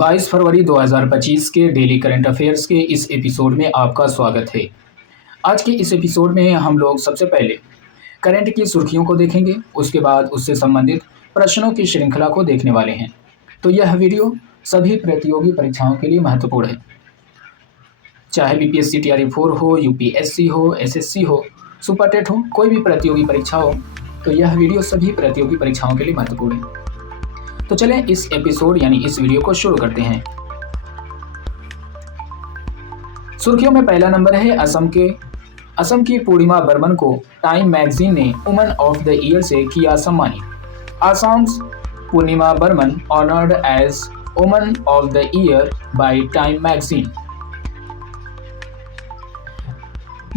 22 फरवरी 2025 के daily current affairs के इस एपिसोड में आपका स्वागत है। आज के इस एपिसोड में हम लोग सबसे पहले करंट की सुर्खियों को देखेंगे, उसके बाद उससे संबंधित प्रश्नों की श्रृंखला को देखने वाले हैं। तो यह वीडियो सभी प्रतियोगी परीक्षाओं के लिए महत्वपूर्ण है, चाहे बीपीएससी टीआरई 4 हो, यूपीएससी हो, एसएससी हो, सुपर टेट हो, कोई भी प्रतियोगी परीक्षा हो, तो यह वीडियो सभी प्रतियोगी परीक्षाओं के लिए महत्वपूर्ण है। तो चलें इस एपिसोड यानी इस वीडियो को शुरू करते हैं। सुर्खियों में पहला नंबर है असम की पूर्णिमा बर्मन को टाइम मैगजीन ने वुमन ऑफ द ईयर से किया सम्मानित। Assam's Purnima Barman honoured as woman of the year by Time magazine.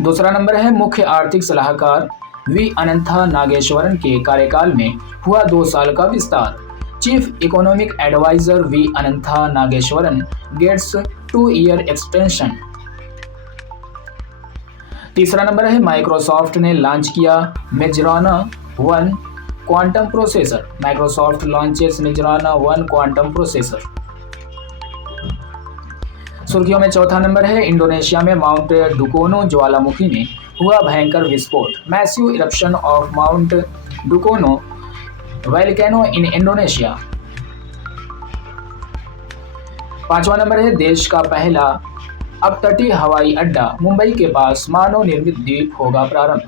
दूसरा नंबर है मुख्य आर्थिक सलाहकार वी अनंथा नागेश्वरन के कार्यकाल में हुआ 2 साल का विस्तार। Chief economic adviser V Anantha Nageswaran gets 2-year extension. तीसरा नंबर है माइक्रोसॉफ्ट ने लॉन्च किया Majorana 1 quantum processor. Microsoft launches Majorana 1 quantum processor. सुर्खियों में चौथा नंबर है इंडोनेशिया में माउंट डुकोनो ज्वालामुखी में हुआ भयंकर विस्फोट। Massive eruption of Mount Dukono volcano in Indonesia. पांचवा नंबर है देश का पहला अपतटीय हवाई अड्डा मुंबई के पास मानव निर्मित द्वीप होगा प्रारंभ।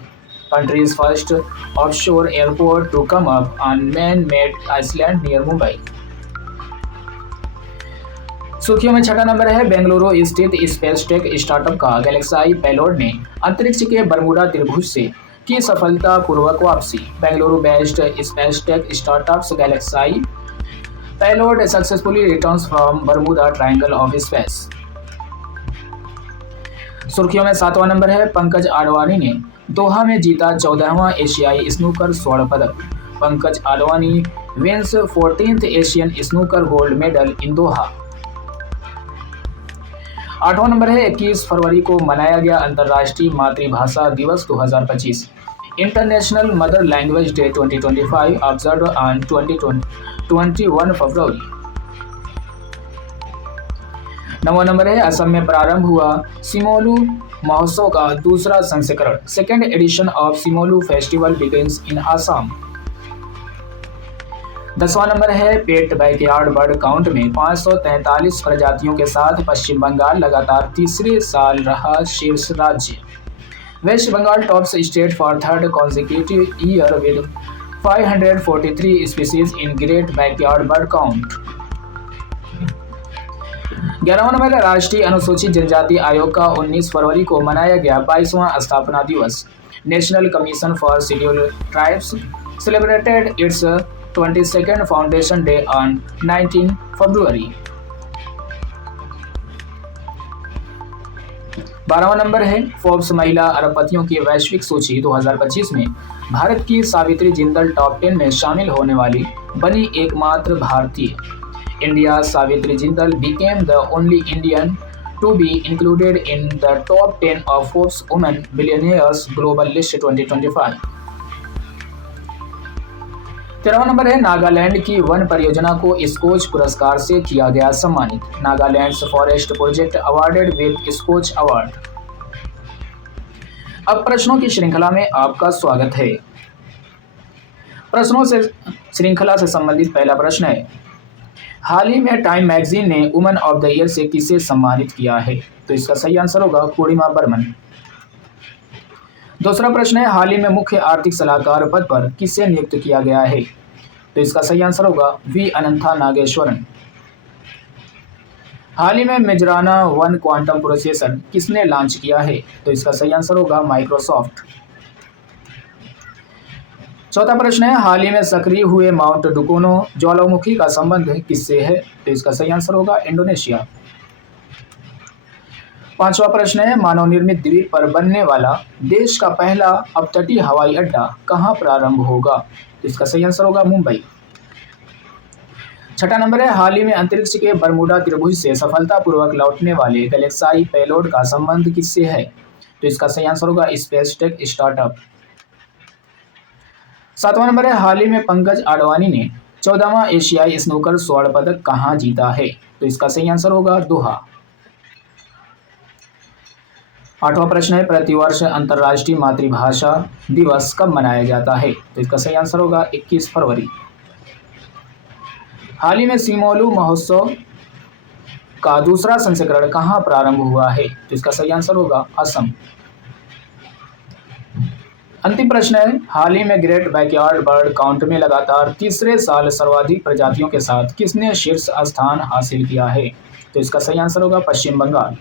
Country's first offshore airport to come up on man made island near Mumbai. सुर्खियों में छठा नंबर है बेंगलुरु स्थित स्पेस टेक स्टार्टअप का गैलेक्साई पेलोड ने अंतरिक्ष के बरमूडा त्रिभुज से की सफलतापूर्वक वापसी। Bengaluru based space tech startups GalaxEye payload successfully returns from Bermuda Triangle of space. सुर्खियों में सातवां नंबर है पंकज आडवाणी ने दोहा में जीता 14वां एशियाई स्नूकर स्वर्ण पदक। Pankaj Advani wins 14th Asian snooker gold medal in Doha. आठवां नंबर है 21 फरवरी को मनाया गया अंतर्राष्ट्रीय मातृभाषा दिवस 2025। International mother language day 2025 observe on 21 फरवरी। नौवां नंबर है असम में प्रारंभ हुआ सिमोलू महोत्सव का दूसरा संस्करण। Second edition of Simolu festival begins in Assam. 10वां नंबर है पेट बैकयार्ड बर्ड काउंट में 543 प्रजातियों के साथ पश्चिम बंगाल लगातार तीसरे साल रहा शीर्ष राज्य। West Bengal tops state for third consecutive year with 543 species in Great Backyard Bird Count. 11वां नंबर है राष्ट्रीय अनुसूचित जनजाति आयोग का 19 फरवरी को मनाया गया 22वां स्थापना दिवस। National commission for scheduled tribes celebrated its 22nd foundation day on 19 February. 12वां नंबर है फोर्ब्स महिला अरबपतियों की वैश्विक सूची 2025 में भारत की सावित्री जिंदल टॉप 10 में शामिल होने वाली बनी एकमात्र भारतीय। India Savitri Jindal became the only Indian to be included in the top 10 of Forbes Women Billionaires Global List 2025। 13वां number है नागालैंड की वन परियोजना को स्कोच पुरस्कार से किया गया सम्मानित। Nagaland's forest project awarded with Skoch award. अब प्रश्नों की श्रृंखला में आपका स्वागत है। प्रश्नों से श्रृंखला से संबंधित पहला प्रश्न है हाल ही में टाइम मैगजीन ने वुमन ऑफ द ईयर से किसे सम्मानित किया है? तो इसका सही आंसर होगा पूर्णिमा बर्मन। दूसरा प्रश्न है हाल ही में मुख्य आर्थिक सलाहकार पद पर किसे नियुक्त किया गया है? तो इसका सही आंसर होगा वी अनंथा नागेश्वरन। हाल ही में मेजराना 1 क्वांटम प्रोसेसर किसने लॉन्च किया है? तो इसका सही आंसर होगा माइक्रोसॉफ्ट। चौथा प्रश्न है हाल ही में सक्रिय हुए माउंट डुकोनो ज्वालामुखी का संबंध किससे है? तो इसका सही आंसर होगा इंडोनेशिया। पांचवा प्रश्न है मानव निर्मित द्वीप पर बनने वाला देश का पहला अपतटीय हवाई अड्डा कहां प्रारंभ होगा? तो इसका सही आंसर होगा मुंबई। छठा नंबर है हाल ही में अंतरिक्ष के बरमूडा त्रिभुज से सफलतापूर्वक लौटने वाले गैलेक्साई पेलोड का संबंध किससे है? तो इसका सही आंसर होगा स्पेस टेक स्टार्टअप। सातवां नंबर है हाल ही में पंकज आडवाणी ने 14वां एशियाई स्नूकर स्वर्ण पदक कहाँ जीता है? तो इसका सही आंसर होगा दोहा। 8वां प्रश्न है, प्रतिवर्ष अंतर्राष्ट्रीय मातृभाषा दिवस कब मनाया जाता है? तो इसका सही आंसर होगा 21 फरवरी। हाल ही में सिमोलू महोत्सव का दूसरा संस्करण कहाँ प्रारंभ हुआ है? तो इसका सही आंसर होगा असम। अंतिम प्रश्न है, हाल ही में ग्रेट बैकयार्ड बर्ड काउंट में लगातार तीसरे साल सर्वाधिक प्रजातियों के साथ किसने शीर्ष स्थान हासिल किया है? तो इसका सही आंसर होगा पश्चिम बंगाल।